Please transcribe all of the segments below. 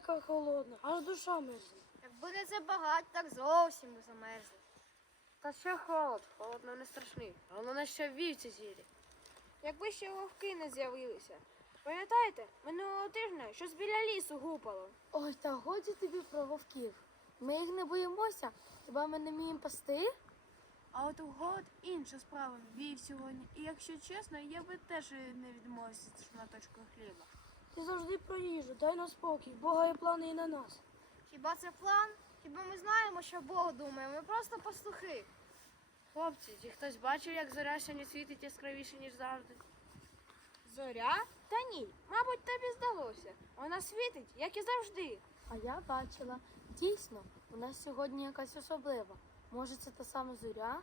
Яка холодна, аж душа мерзне. Якби не забагато, так зовсім замерзли. Та ще холод, холодно не страшний. Головне, що вівці з'їли. Якби ще вовки не з'явилися. Пам'ятаєте, минулого тижня щось біля лісу гупало. Ой, та годі тобі про вовків. Ми їх не боїмося, хіба ми не вміємо пасти? А от у голод інша справа вів сьогодні. І якщо чесно, я би теж не відмовився від шматочку хліба. Ти завжди про їжу, дай нам спокій, Бога є плани і на нас. Хіба це план? Хіба ми знаємо, що Бог думає? Ми просто пастухи. Хлопці, чи хтось бачив, як зоря сьогодні світить яскравіше, ніж завжди? Зоря? Та ні, мабуть, тобі здалося. Вона світить, як і завжди. А я бачила, дійсно, у нас сьогодні якась особлива. Може, це та сама зоря?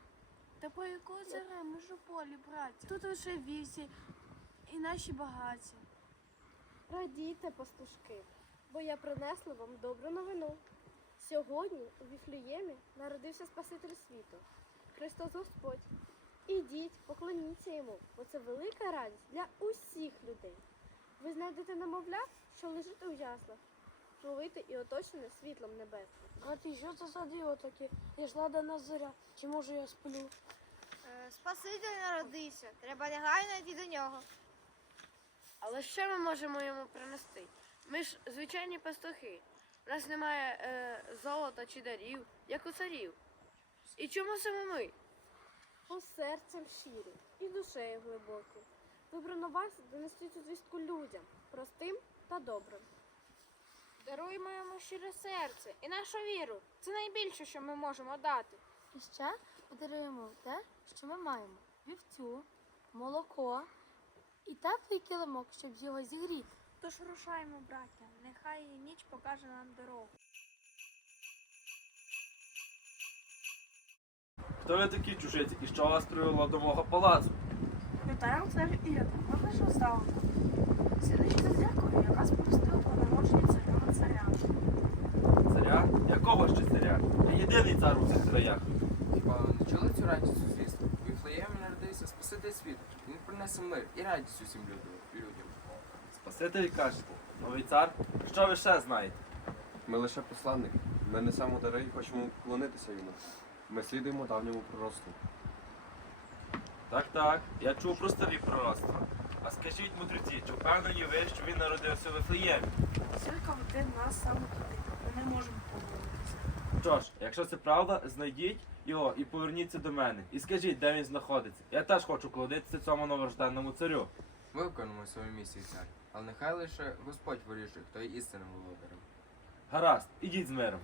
Та по якого зоря? Ми ж у полі, браті. Тут лише вівці і наші багаті. Радійте, пастушки, бо я принесла вам добру новину. Сьогодні у Віфліємі народився Спаситель світу, Христос Господь. Ідіть, поклоніться йому, бо це велика радість для усіх людей. Ви знайдете немовля, що лежить у яслах, повите і оточене світлом небесним. Браті, що це за диво таке? Я йшла до нас зоря. Чи може я сплю? Е, Спаситель народився. Треба негайно йти до нього. Але що ми можемо йому принести? Ми ж звичайні пастухи. У нас немає е, золота чи дарів, як у царів. І чому саме ми? Бо серцем щирі і душею. Ви пронавайся донести цю звістку людям, простим та добрим. Даруємо йому щире серце і нашу віру. Це найбільше, що ми можемо дати. І ще подаруємо те, що ми маємо: вівцю, молоко і теплий килимок, щоб його зігріти. Тож рушаємо, браття. Нехай ніч покаже нам дорогу. Хто ви такі чужиці і що вас привело до мого палацу? Ірода, ми прийшли ставити. Слідуючи за зіркою, яка сповістила про народження царя царя. Царя? Якого ще царя? Я єдиний цар у цих краях. Хіба ви не чули цю радість? У Віфлеємі народився Спаситель світу. Принесе мир і радість усім людям. людям. Спаситель кажете, новий цар? Що ви ще знаєте? Ми лише посланники. Ми несемо дари і хочемо вклонитися йому. Ми слідуємо давньому пророцтву. Так, так, я чув про старі пророцтва. А скажіть, мудреці, чи впевнені ви, що він народився в Вифлеємі? Зірка веде нас саме туди. Ми не можемо помилитися. Що ж, якщо це правда, знайдіть його і поверніться до мене. І скажіть, де він знаходиться. Я теж хочу вкладитися цьому новорожденному царю. Ми виконуємо свою місію, цар. Але нехай лише Господь вирішує, хто є істинним володарем. Гаразд, ідіть з миром.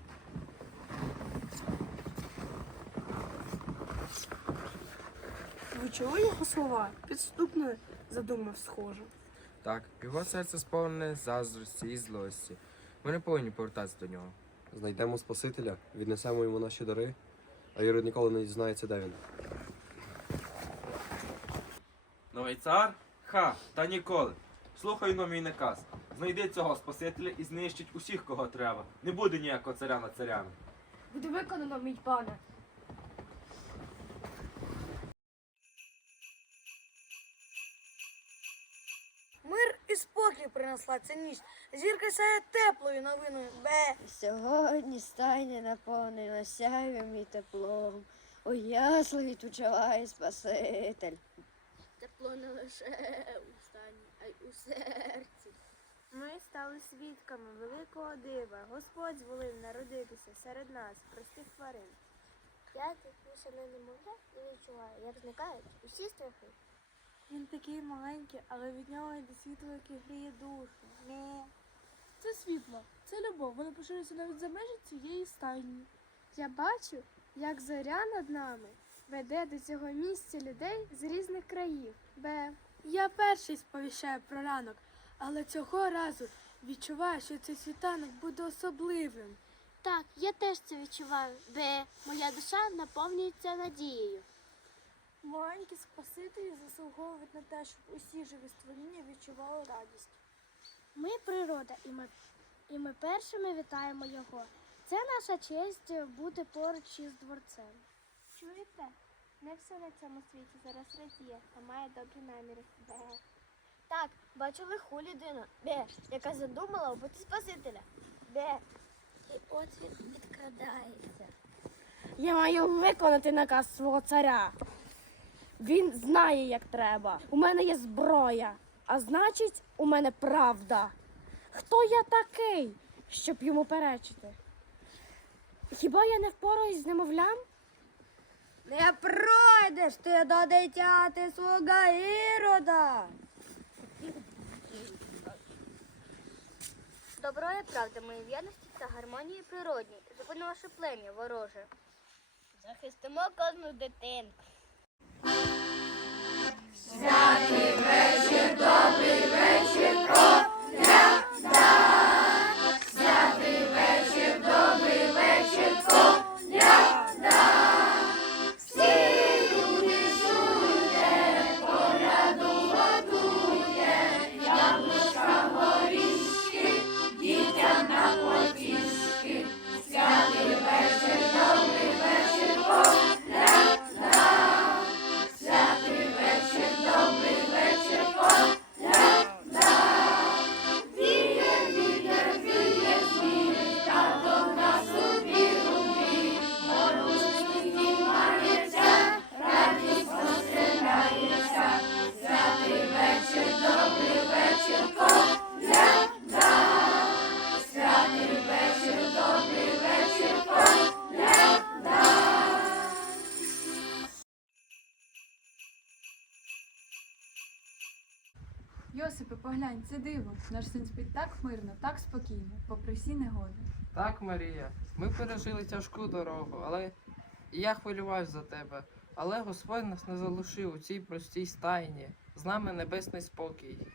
Ви чули його слова? Підступно задумав схоже. Так, його серце сповнене заздрості і злості. Ми не повинні повертатися до нього. Знайдемо Спасителя, віднесемо йому наші дари, а Ірод ніколи не дізнається, де він. Новий цар? Ха, та ніколи. Слухай но мій наказ. Знайди цього Спасителя і знищить усіх, кого треба. Не буде ніякого царя над царями. Буде виконано, мій пане. Мир і спокій принесла ця ніч. Зірка сяє теплою новиною. Бе. Сьогодні стайня наповнена сяйвом і теплом. У ясли відпочиває Спаситель. Тепло не лише у стані, а й у серці. Ми стали свідками великого дива. Господь зволив народитися серед нас, простих тварин. Я підписане немовля і відчуваю, як зникають усі страхи. Він такий маленький, але від нього йде світло, яке гріє душу. Не. Це світло, це любов. Воно поширюється навіть за межі цієї стайні. Я бачу, як зоря над нами веде до цього місця людей з різних країв. Бе. Я перший сповіщаю про ранок, але цього разу відчуваю, що цей світанок буде особливим. Так, я теж це відчуваю, бе моя душа наповнюється надією. Маленькі спасителі заслуговують на те, щоб усі живі створіння відчували радість. Ми природа, і ми, і ми першими вітаємо його. Це наша честь бути поруч із дворцем. Чуєте? Не все на цьому світі зараз радіє, а має добрі наміри. Так, бачу лиху людину, Бе, яка задумала убити Спасителя. Бе. І от він підкрадається. Я маю виконати наказ свого царя. Він знає, як треба. У мене є зброя, а значить, у мене правда. Хто я такий, щоб йому перечити? Хіба я не впораюсь з немовлям? Не пройдеш ти до дитяти свого ірода. Добро і правда, мої в'яності та гармонії природні. Зупини ваше плем'я, вороже. Захистимо кожну дитинку. Bye. Це диво. Наш син спить так мирно, так спокійно, попри всі негоди. Так, Марія, ми пережили тяжку дорогу, але і я хвилювався за тебе. Але Господь нас не залишив у цій простій стайні. З нами небесний спокій.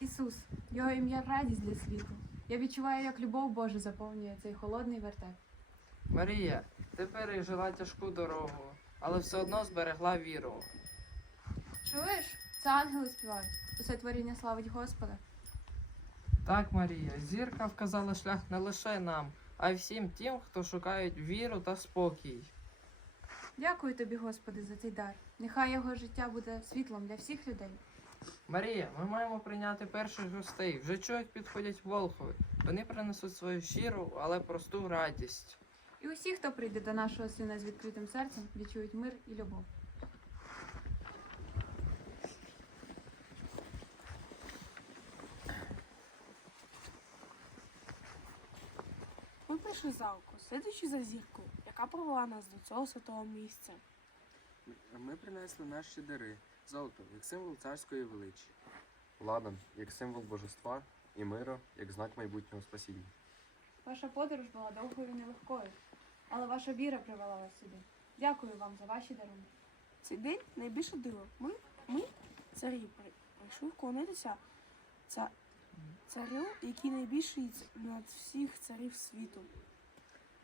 Ісус, його ім'я радість для світу. Я відчуваю, як любов Божа заповнює цей холодний вертеп. Марія, ти пережила тяжку дорогу, але все одно зберегла віру. Чуєш? Це ангели співають. Усе творіння славить Господа. Так, Марія, зірка вказала шлях не лише нам, а й всім тим, хто шукають віру та спокій. Дякую тобі, Господи, за цей дар. Нехай його життя буде світлом для всіх людей. Марія, ми маємо прийняти перших гостей. Вже чую, як підходять волхови. Вони принесуть свою щиру, але просту радість. І усі, хто прийде до нашого сина з відкритим серцем, відчують мир і любов. Прийшли залку, слідуючи за зіркою, яка провела нас до цього святого місця. Ми принесли наші дари, золото, як символ царської величі. Ладан, як символ божества, і миру, як знак майбутнього спасіння. Ваша подорож була довгою і нелегкою, але ваша віра привела вас сюди. Дякую вам за ваші дарунки. Цей день найбільше диво. Ми, ми царі, прийшли вклонитися ца, царю, який найбільший над всіх царів світу.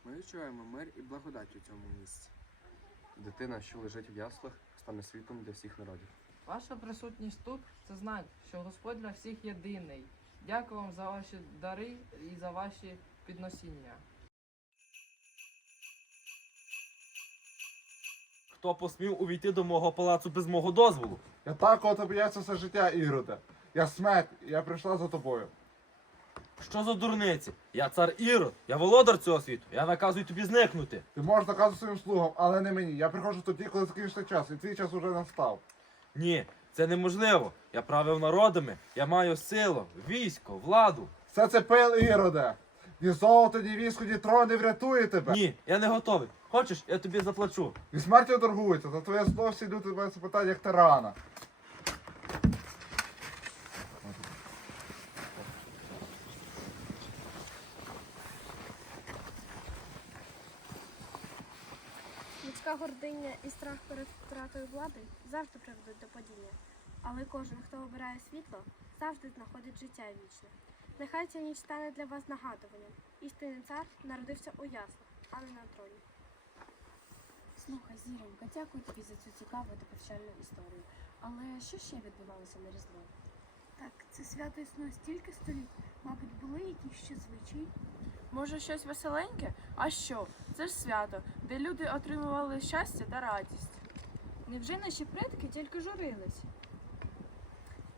Ми відчуваємо мир і благодать у цьому місці. Дитина, що лежить в яслах, стане світом для всіх народів. Ваша присутність тут це знак, що Господь для всіх єдиний. Дякую вам за ваші дари і за ваші підносіння. Хто посмів увійти до мого палацу без мого дозволу? Я так от боявся все життя, Іроде. Я смерть, я прийшла за тобою. Що за дурниці? Я цар Ірод, я володар цього світу. Я наказую тобі зникнути. Ти можеш наказувати своїм слугам, але не мені. Я приходжу тоді, коли закінчиться час, і твій час уже настав. Ні, це неможливо. Я правив народами, я маю силу, військо, владу. Все це пил, Іроде. Ні золото, ні військо, ні трон не врятує тебе. Ні, я не готовий. Хочеш, я тобі заплачу. І смертю торгується, за твоє слово всі люди тебе запитають, як тирана. Людська гординя і страх перед втратою влади завжди приведуть до падіння. Але кожен, хто обирає світло, завжди знаходить життя вічне. Нехай ця ніч стане для вас нагадуванням. Істинний цар народився у яслах, а не на троні. Слухай, Зіронька, дякую тобі за цю цікаву та повчальну історію. Але що ще відбувалося на Різдво? Так, це свято існує стільки століть. Мабуть, були якісь ще звичаї. Може, щось веселеньке? А що? Це ж свято, де люди отримували щастя та радість. Невже наші предки тільки журились?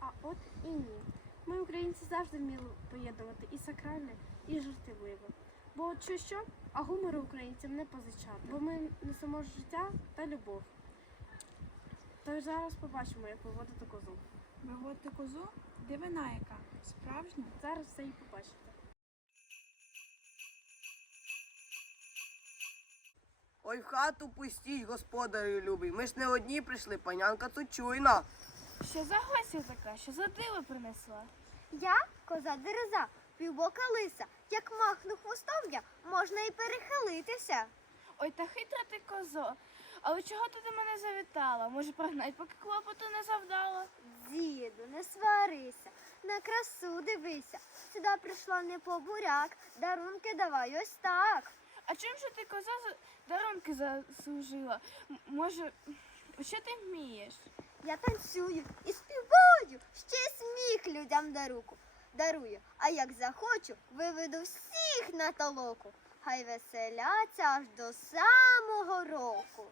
А от і ні. Ми, українці, завжди вміли поєднувати і сакральне, і жартівливе. Бо от що що, а гумору українцям не позичати, бо ми несемо життя та любов. Тож зараз побачимо, як виводити козу. Виводити козу? Дивина яка? Справжня? Зараз все і побачите. Ой, в хату пустіть, господарю любий. Ми ж не одні прийшли, панянка тут чуйна. Що за гостя така? Що за диво принесла? Я коза дереза, півбока лиса. Як махну хвостом я, можна і перехилитися. Ой, та хитра ти козо. Але чого ти до мене завітала? Може, прогнать, поки клопоту не завдала? Діду, не сварися, на красу дивися. Сюди прийшла не по буряк, дарунки давай ось так. А чим же ти коза за дарунки заслужила? Може, що ти вмієш? Я танцюю і співаю, ще сміх людям даруку. Дарую, а як захочу, виведу всіх на толоку. Хай веселяться аж до самого року.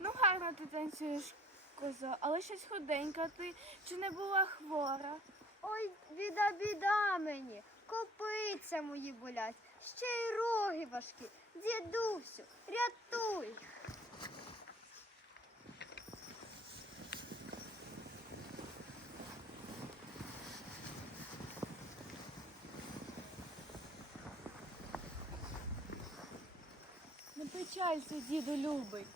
Ну, гарно ти танцюєш, козо, але щось худенька ти. Чи не була хвора? Ой, біда, біда мені, копиця мої болять, ще й роги важкі. Дідусю, рятуй. Печалься, діду любий.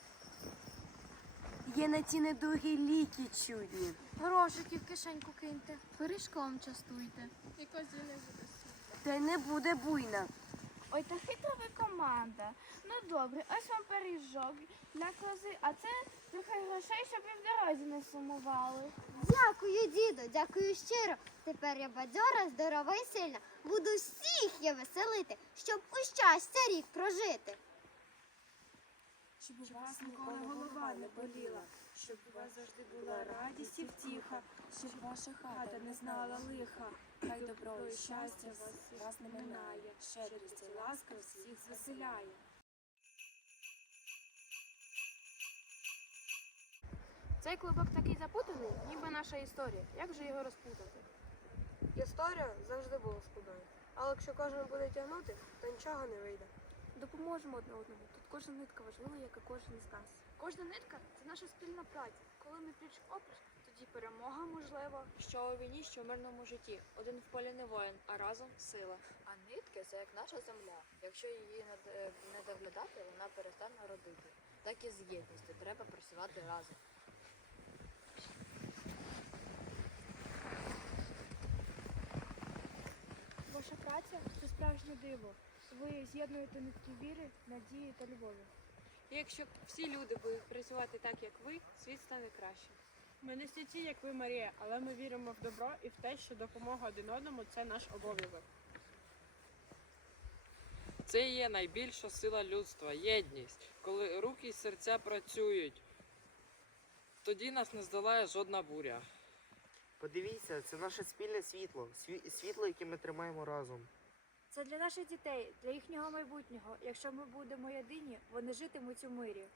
Є на ті недуги ліки чудні. Грошики в кишеньку киньте, пиріжком частуйте. І козі не буде Та й не буде буйна. Ой, та хитра ви команда. Ну добре, ось вам пиріжок для кози, а це трохи грошей, щоб і в дорозі не сумували. Дякую, діду, дякую щиро. Тепер я бадьора, здорова і сильна. Буду всіх я веселити, щоб у щастя рік прожити. Щоб у вас ніколи голова не боліла, щоб у вас завжди була радість і втіха, щоб ваша хата не знала лиха. Хай добро і щастя вас, вас не минає, щедрість і ласка всіх звеселяє. Цей клубок такий запутаний, ніби наша історія. Як же його розпутати? Історія завжди була складною. Але якщо кожен буде тягнути, то нічого не вийде. Допоможемо одне одному. Тут кожна нитка важлива, як і кожен з нас. Кожна нитка це наша спільна праця. Коли ми пліч опліч, тоді перемога можлива. Що у війні, що в мирному житті. Один в полі не воїн, а разом сила. А нитки це як наша земля. Якщо її не доглядати, вона перестане родити. Так і з єдністю. Треба працювати разом. Ваша праця це справжнє диво. Ви з'єднуєте нитки віри, надії та любові. І якщо всі люди будуть працювати так, як ви, світ стане кращим. Ми не стільки, як ви, Марія, але ми віримо в добро і в те, що допомога один одному це наш обов'язок. Це є найбільша сила людства єдність. Коли руки і серця працюють, тоді нас не здолає жодна буря. Подивіться, це наше спільне світло, світло, яке ми тримаємо разом. Це для наших дітей, для їхнього майбутнього. Якщо ми будемо єдині, вони житимуть у мирі.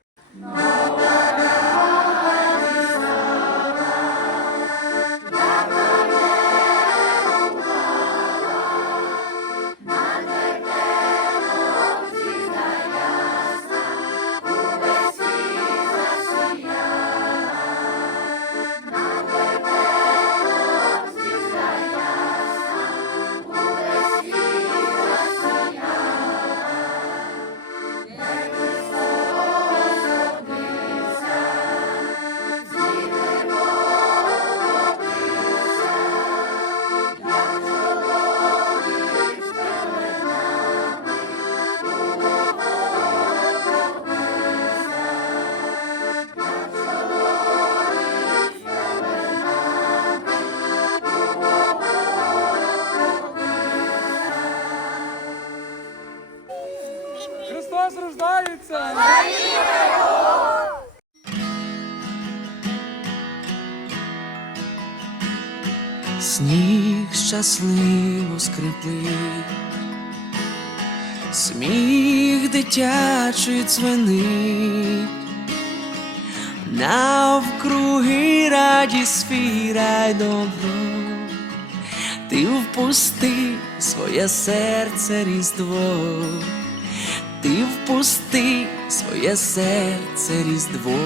Христос рождається! щасливо скрипить, сміх дитячий дзвенить, навкруги радість фіра й добро, ти впусти своє серце різдво, ти впусти своє серце різдво.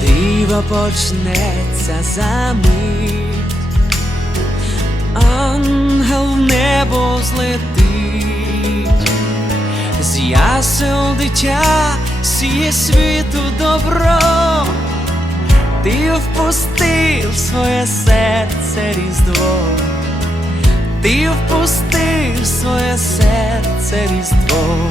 Диво почнеться за мить, ангел в небо злетить, з дитя сіє світу добро, ти впустив своє серце різдво, ти впустив своє серце різдво.